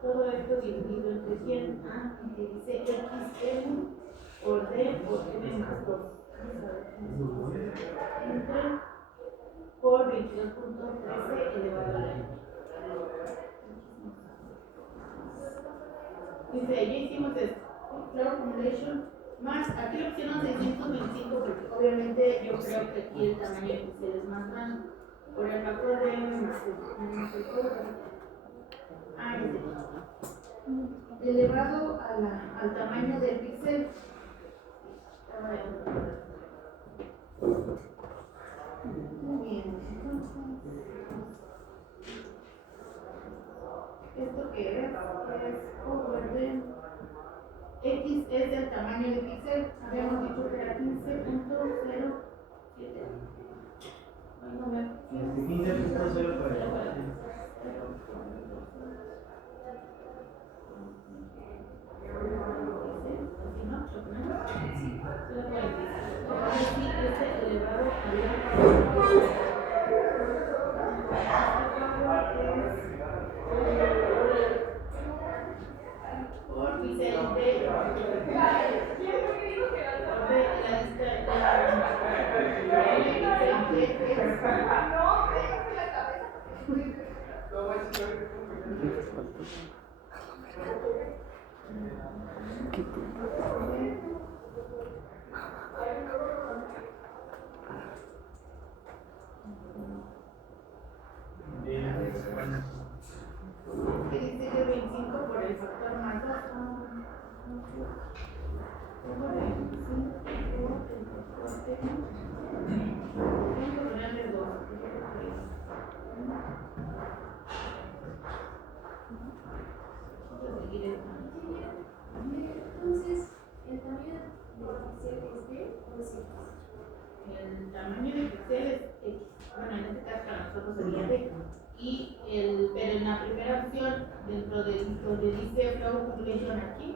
Todo esto dividido entre 100 a que dice xm por d por m más 2. Entre por 22.13 elevado a la m. Dice, ya hicimos esto. Flow accumulation más, aquí lo pusieron 625 porque obviamente yo creo que aquí el tamaño de píxel es más grande. Por el factor de m más 2. Elevado al tamaño del píxel. Muy bien, esto que es over de x es el tamaño del píxel. Habíamos dicho que era 15.07. Bueno, 15.040. Que dice que 25 por el factor más 2. Por el 25 por el factor de 2. Entonces, ¿el tamaño de píxel es D o es X? El tamaño de píxel es X. Bueno, en este caso para nosotros sería D. Pero en la primera opción, dentro de donde dice flow calculation aquí,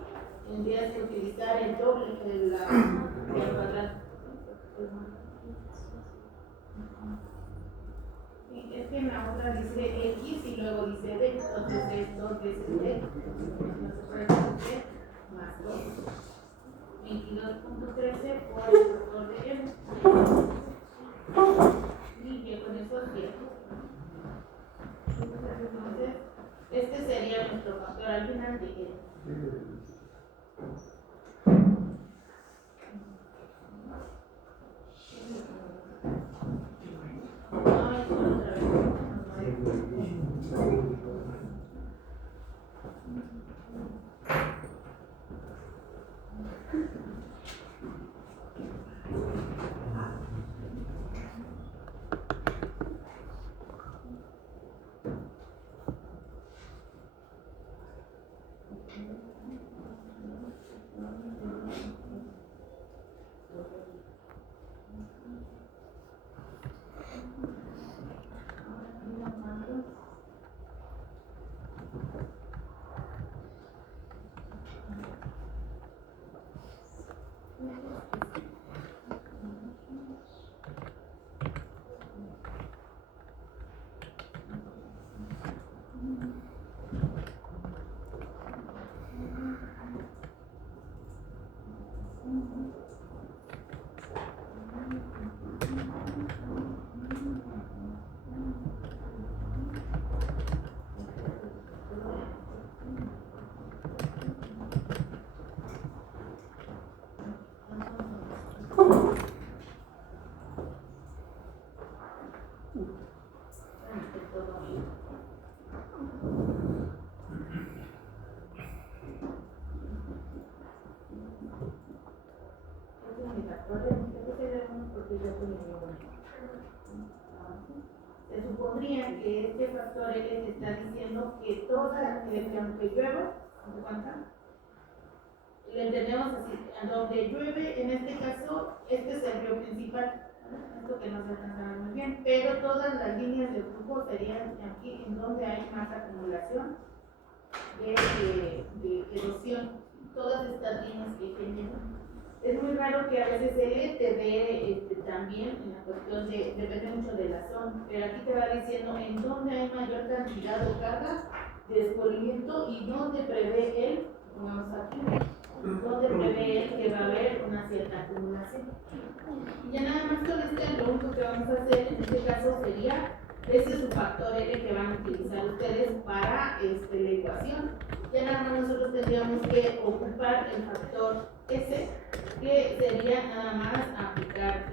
tendrías que utilizar el doble de la cuadrada. Es que en la otra dice X y luego dice D, entonces es 2 veces D. Entonces puede ser más 2. 22.13 por el factor de M. Y que con eso es 10. Entonces, este sería nuestro factor al final de E. No, es otra vez. Se supondría que este factor L está diciendo que toda elección que llueva, ¿de cuánta? Lo entendemos así, donde llueve, en este caso, este es el río principal, ¿no? Esto que no se alcanza a ver muy bien, pero todas las líneas de flujo serían aquí en donde hay más acumulación de erosión, todas estas líneas que generan. Es muy raro que a veces L te dé también en la cuestión de, depende mucho de la zona, pero aquí te va diciendo en dónde hay mayor cantidad o carga de escurrimiento y dónde prevé él, pongamos aquí, dónde prevé él que va a haber una cierta acumulación. Y ya nada más con este, lo único que vamos a hacer en este caso sería, ese es su factor L que van a utilizar ustedes para la ecuación. Ya nada más nosotros tendríamos que ocupar el factor S, que sería nada más aplicar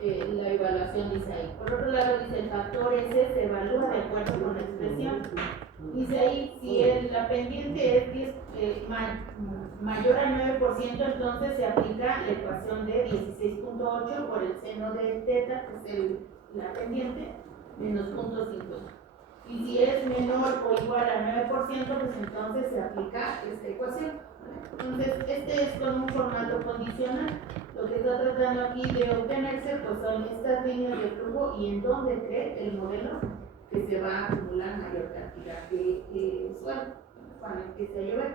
la evaluación, dice ahí. Por otro lado, dice el factor S se evalúa de acuerdo con la expresión. Dice ahí, si la pendiente es 10, mayor al 9%, entonces se aplica la ecuación de 16.8 por el seno de teta, que es la pendiente, menos 0.50. Y si es menor o igual al 9%, pues entonces se aplica esta ecuación. Entonces, este es con un formato condicional. Lo que está tratando aquí de obtenerse, pues son estas líneas de flujo y en dónde cree el modelo que se va a acumular mayor cantidad de suelo cuando empiece a llover.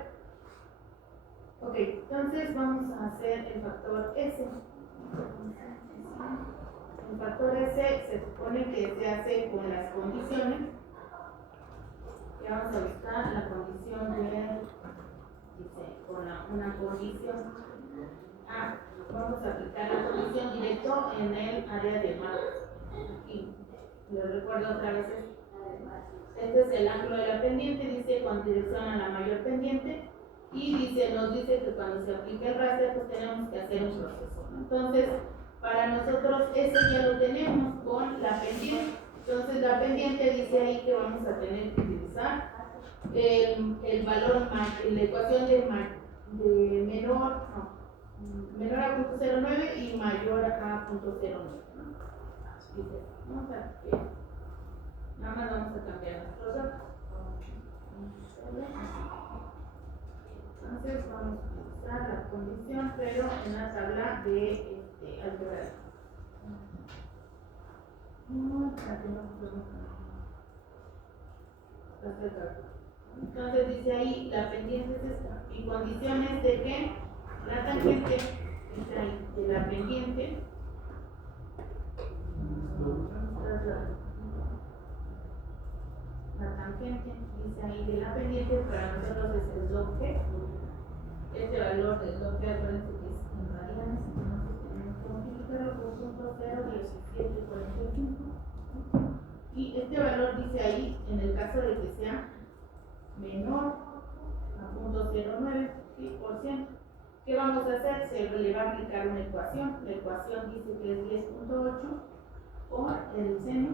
Ok, entonces vamos a hacer el factor S. El factor S se supone que se hace con las condiciones. Y vamos a buscar la condición de, dice, con una condición. Vamos a aplicar la condición directo en el área de mar. Aquí, les recuerdo otra vez. Este es el ángulo de la pendiente, dice con dirección a la mayor pendiente. Y nos dice que cuando se aplica el raster, pues tenemos que hacer un proceso. Entonces, para nosotros, ese ya lo tenemos con la pendiente. Entonces, la pendiente dice ahí que vamos a tener que utilizar el valor, la ecuación de menor a 0.09 y mayor a 0.09. ¿no? Nada más vamos a cambiar nuestros datos. Entonces vamos a utilizar la condición, pero en la tabla de álgebra. Entonces dice ahí, la pendiente es esta. Y condiciones de que la tangente está ahí, de la pendiente. La tangente dice ahí de la pendiente, para nosotros es el log G. Este valor del log G, acuérdense que es en radianes, entonces tenemos que multiplicarlo por 0.01745. Y este valor dice ahí, en el caso de que sea menor a 0.09%, ¿qué vamos a hacer? Se le va a aplicar una ecuación. La ecuación dice que es 10.8 por el seno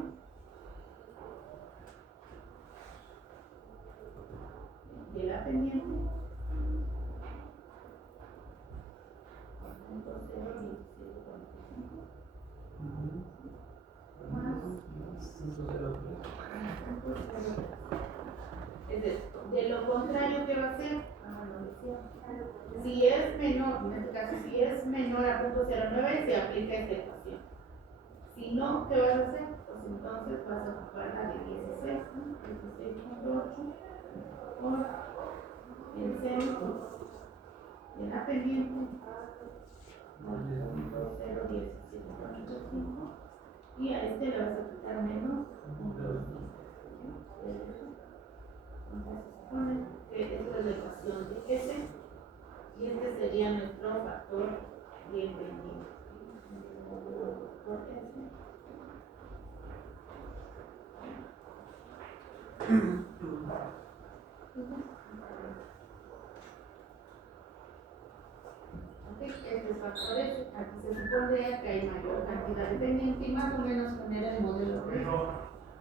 de la pendiente es esto. De lo contrario, ¿qué va hacer? Si es menor, en este caso, si es menor a 0.09, se aplica esta ecuación. Si no, ¿qué vas a hacer? Pues entonces vas a ocupar la de 16, ¿no? 16.8 por el centro de la pendiente al 0.017.5 y a este le vas a quitar menos 1.2. Entonces se supone que esta es la ecuación de S y este sería nuestro factor de emprendimiento. Por S. Estos factores, aquí se supone que hay mayor cantidad de pendiente y más o menos genera el modelo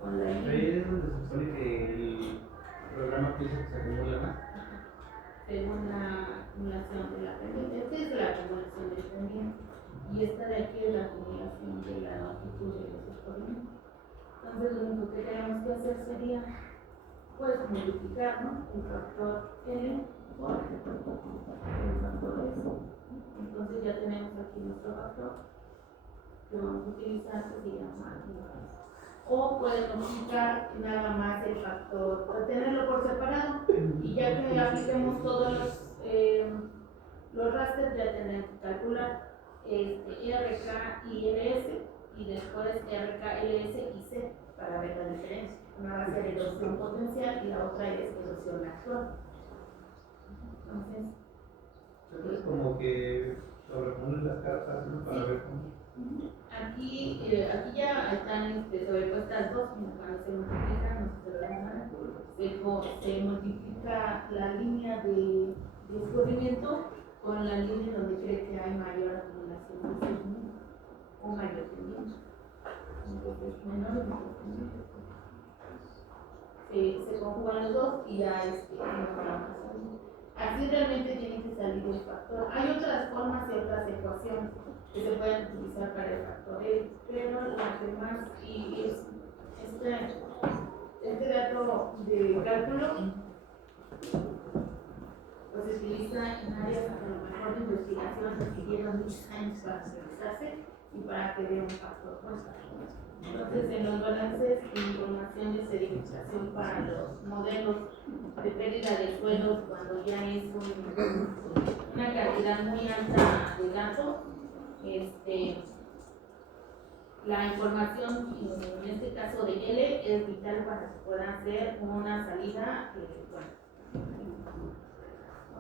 con la Ahí es donde se supone que el programa piensa que se acumula más. según la acumulación de la pendiente. Esta es la acumulación del pendiente y esta de aquí es la acumulación de la longitud de los descubrimientos. Entonces lo único que tenemos que hacer sería pues multiplicar, ¿no? El factor L por el factor S. Entonces ya tenemos aquí nuestro factor que vamos a utilizar, que se llama o pueden multiplicar nada más el factor, o tenerlo por separado y ya que apliquemos todos los rastros ya tenemos que calcular RK y LS y después RK, LS y C para ver la diferencia. Una va a ser erosión potencial y la otra es erosión actual. Entonces, Como que sobreponer las cartas, ¿no? Para ver cómo. aquí ya están sobrepuestas dos, cuando se multiplican, se multiplica la línea de escurrimiento con la línea donde cree que hay mayor acumulación de sedimento o mayor pendiente. Entonces, menor y mayor pendiente. Se conjugan los dos y ya así realmente tiene que salir el factor. Hay otras formas y otras ecuaciones que se pueden utilizar para el factor L, pero la que más y es este dato de cálculo pues se utiliza en áreas que a lo mejor de investigación requirieron muchos años para realizarse y para que dé un factor puesto. Entonces, en los balances de información de sedimentación para los modelos de pérdida de suelos, cuando ya es una cantidad muy alta de datos, la información, en este caso de L, es vital para que pueda hacer una salida.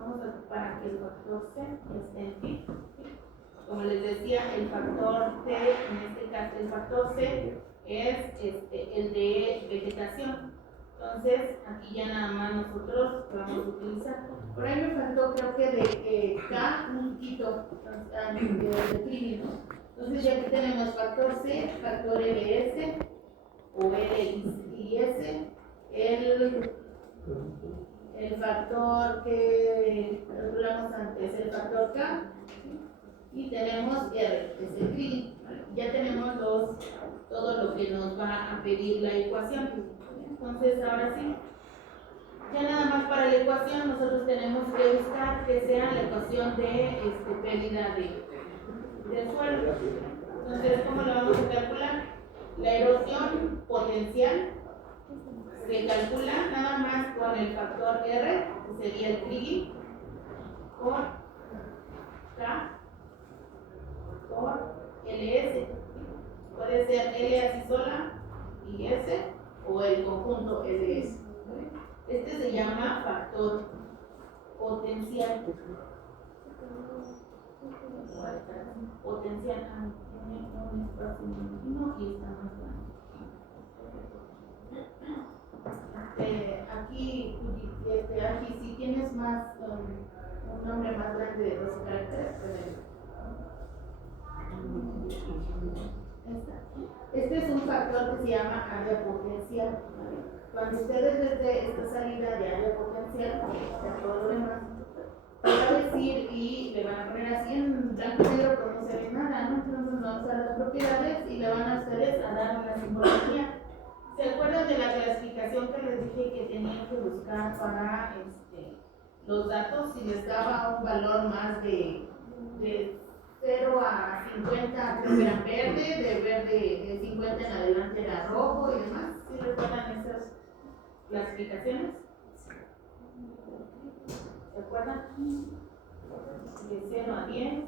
Vamos a ocupar aquí el factor C, esté en P. Como les decía, el factor T, en este caso el factor C, es el de vegetación. Entonces, aquí ya nada más nosotros vamos a utilizar. Por ahí me faltó, creo que de K, un poquito de clima. Entonces, ya que tenemos factor C, factor LS o L y S, el factor que calculamos antes, el factor K, y tenemos R, que es el clima. Ya tenemos todo lo que nos va a pedir la ecuación. Entonces, ahora sí, ya nada más para la ecuación nosotros tenemos que buscar que sea la ecuación de pérdida de suelo. Entonces, ¿cómo lo vamos a calcular? La erosión potencial se calcula nada más con el factor R, que sería el Kriging, por K por LS. Puede ser L así sola y S o el conjunto LS. Este se llama factor potencial. Potencial, tiene un espacio continuo y está más grande. Aquí si tienes más un nombre más grande de 12 caracteres, este es un factor que se llama área potencial. ¿Vale? Cuando ustedes desde esta salida de área potencial, de todo lo demás, van a decir y le van a poner así en blanco y negro, pero no se ve nada, ¿no? Entonces vamos a las propiedades y le van a ustedes a dar una simbología. ¿Se acuerdan de la clasificación que les dije que tenían que buscar para los datos y les daba un valor más de 0 a 50 creo que eran verde, de 50 en adelante era rojo y demás. ¿Sí recuerdan esas clasificaciones? ¿Se acuerdan? De 0 a 10,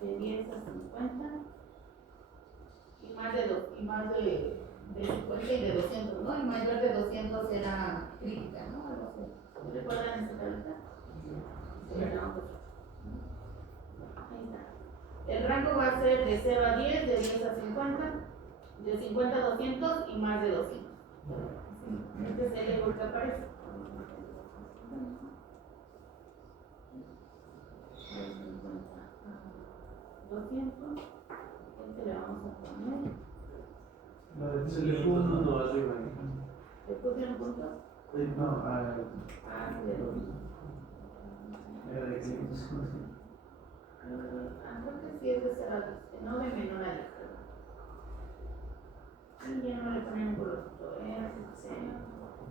de 10 a 50 y más de 50 y de 200, ¿no? Y mayor de 200 era crítica, ¿no? Algo así. ¿Recuerdan esa tablita? Sí, ahí está. El rango va a ser de 0 a 10, de 10 a 50, de 50 a 200 y más de 200. Este es el ego que aparece. 200, este le vamos a poner. Se le puso uno arriba. ¿Le pusieron puntos? No, De 200. era de 500. Creo que sí es de 0 a 10, no de menor a 10. Y ya no le ponen un colorcito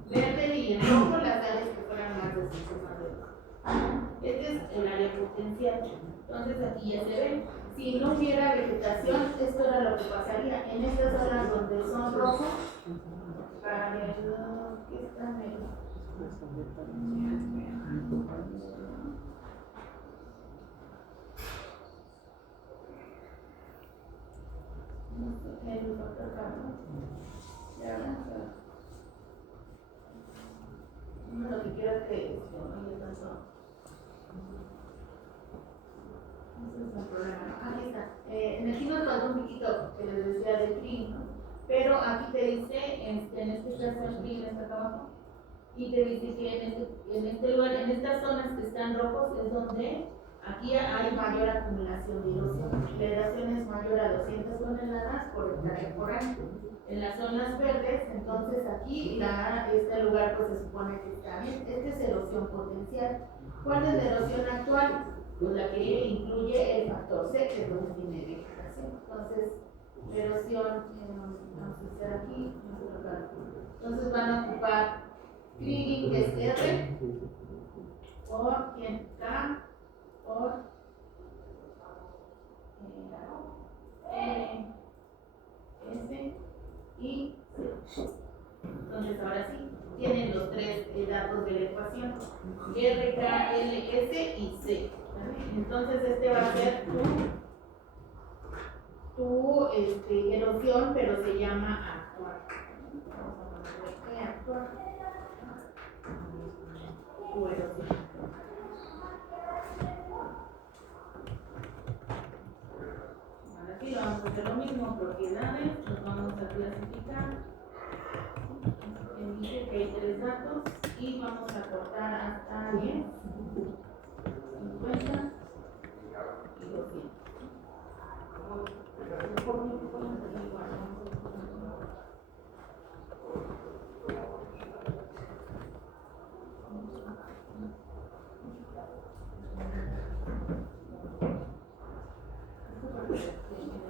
verde y en rojo las áreas que fueran más de 5 más de 2. Este es el área potencial. Entonces aquí ya se ve. Si no hubiera vegetación, esto era lo que pasaría. En estas zonas donde son rojos, para el que está negro. El otro carro. Ya vamos a. Lo que quiero es que no haya tanto. Ese es el problema, ¿no? Aquí está. Aquí nos falta un poquito que les decía del PRI, ¿no? Pero aquí te dice, en este caso el PRI, en esta abajo, y te dice que en este lugar, en estas zonas que están rojos, es donde aquí hay mayor acumulación de erosión. La erosión es mayor a 200 toneladas por hectárea por año. En las zonas verdes, entonces aquí este lugar pues se supone que está bien. Esta es erosión potencial. ¿Cuál es la erosión actual? Pues la que incluye el factor C, que es donde tiene vegetación. Entonces, la erosión, vamos a hacer aquí, entonces van a ocupar kriging, que es R, por ¿quién? K, por S y C. Entonces ahora sí, tienen los tres datos de la ecuación, R, K, L, S y C. ¿Vale? Entonces este va a ser tu erosión, pero se llama actual. Vamos a ponerle actual. Tu erosión. Ahora sí, vamos a hacer lo mismo, propiedades, los vamos a clasificar. Dice que hay tres datos y vamos a cortar hasta 10, 50 y 200.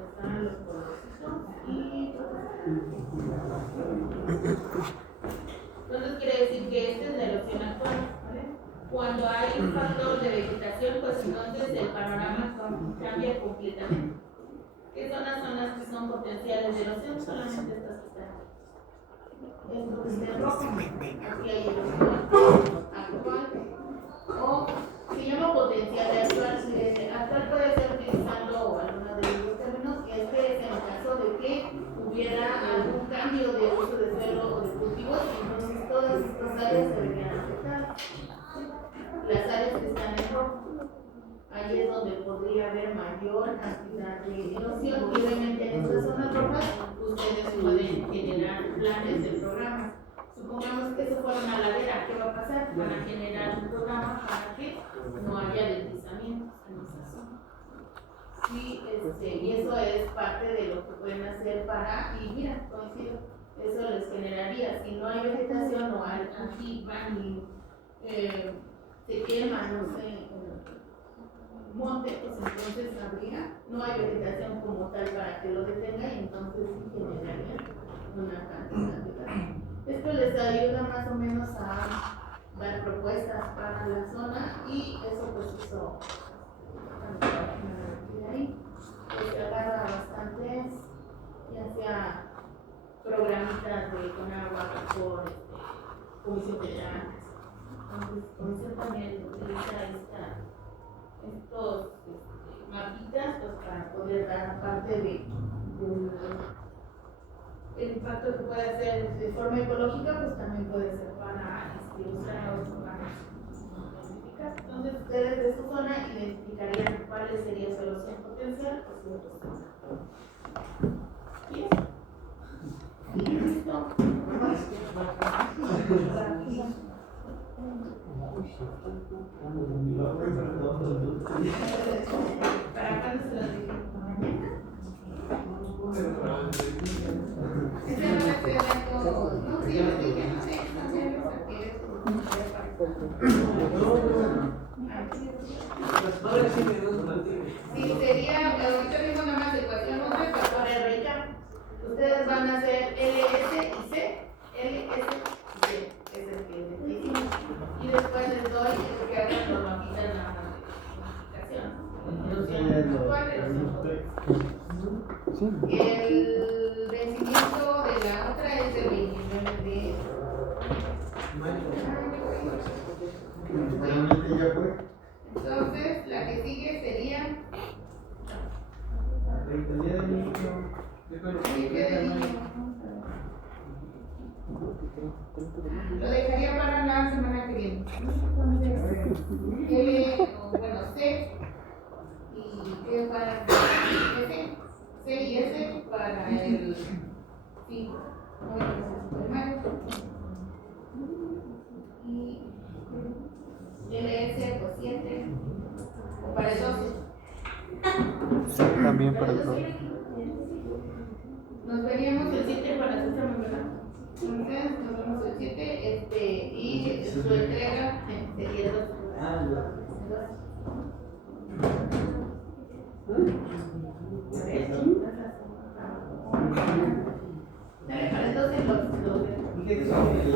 Están los colorcitos y entonces quiere decir que esta es la erosión actual, ¿vale? Cuando hay un factor de vegetación, pues entonces el panorama cambia completamente. ¿Qué son las zonas que son potenciales de erosión? Solamente estas que están aquí. Esto que está en rojo, aquí hay erosión actual, o se llama potencial de actual. Actual puede ser utilizando algunos de los términos, que este es en el caso de que hubiera algún cambio de uso de suelo o de cultivos, entonces todas estas áreas se verían afectadas. Las áreas que están en rojo, ahí es donde podría haber mayor cantidad de erosión, y obviamente en estas zonas rojas ustedes pueden generar planes de programas. Supongamos que eso fuera una ladera, ¿qué va a pasar? Van a generar un programa para que no haya deslizamientos en esa zona. Sí, y eso es parte de lo que pueden hacer para, y mira, coincido, eso les generaría, si no hay vegetación o hay, aquí van y se queman, no sé, monte, pues entonces habría, no hay vegetación como tal para que lo detenga y entonces sí generaría una cantidad de gas. Esto les ayuda más o menos a dar propuestas para la zona y eso pues hizo de ahí. Pues se agarra bastantes, ya sea programitas de Conagua por Comisión Federal. Entonces, Comisión también utiliza estos mapitas pues, para poder dar parte del el impacto que puede hacer de forma ecológica, pues también puede ser para usar identificar. Entonces, ustedes de su zona identificarían cuál sería su erosión potencial o su erosión. ¿Y listo? ¿Para cuándo se lo digo? Ese no es evento, no, sí, yo dije, no sé, cambiarlo porque sí, sería, ahorita mismo nada más ecuación 1 y factor R y K. Ustedes van a hacer LS y C, LS y C, es el que hicimos. Y después les doy el que hagan los mapitas en la erosión actual, erosión potencial. El vencimiento de la otra es el 29 de mayo. Realmente ya fue. Entonces, la que sigue sería 30 días de inicio. 20 de mayo. Lo dejaría para la semana que viene. Bueno, C y ¿qué para S? C y S para el 5. De mayo. Y LS pues 7 o para el 12. También para el 12. Nos veríamos el 7 para la sexta mañana. Entonces nos vemos el 7 y su entrega sería el 12. Para el 12 los ¿Qué son el